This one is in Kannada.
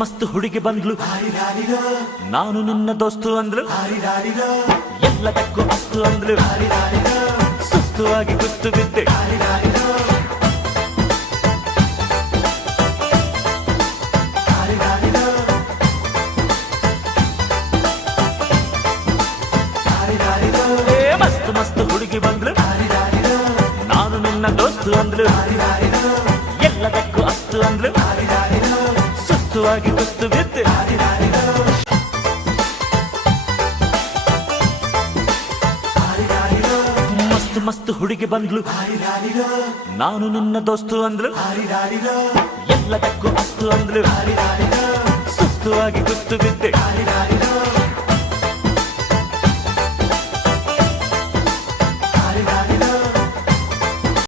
ಮಸ್ತ್ ಹುಡುಗಿ ಬಂದ್ಲು, ನಾನು ನಿನ್ನ ದೋಸ್ತು ಅಂದ್ಲು, ಎಲ್ಲದಕ್ಕೂ ಅಸ್ತು ಅಂದ್ಲು, ಸುಸ್ತುವಾಗಿ ಕುಸ್ತು ಬಿದ್ದೆ. ಮಸ್ತ್ ಮಸ್ತ್ ಹುಡುಗಿ ಬಂದ್ಲು, ನಾನು ನಿನ್ನ ದೋಸ್ತು ಅಂದ್ಲು, ಎಲ್ಲದಕ್ಕೂ ಅಸ್ತು ಅಂದ್ಲು, ಸುಸ್ತುವಾಗಿ ಕುಸ್ತು ಬಿದ್ದೆ. ಮಸ್ತ್ ಮಸ್ತ್ ಹುಡುಗಿ ಬಂದ್ಲು, ನಾನು ನಿನ್ನ ದೋಸ್ತು ಅಂದ್ಲು, ಎಲ್ಲದಕ್ಕೂ ಅಸ್ತು ಅಂದ್ಲು, ಸುಸ್ತುವಾಗಿ ಕುಸ್ತು ಬಿದ್ದೆ.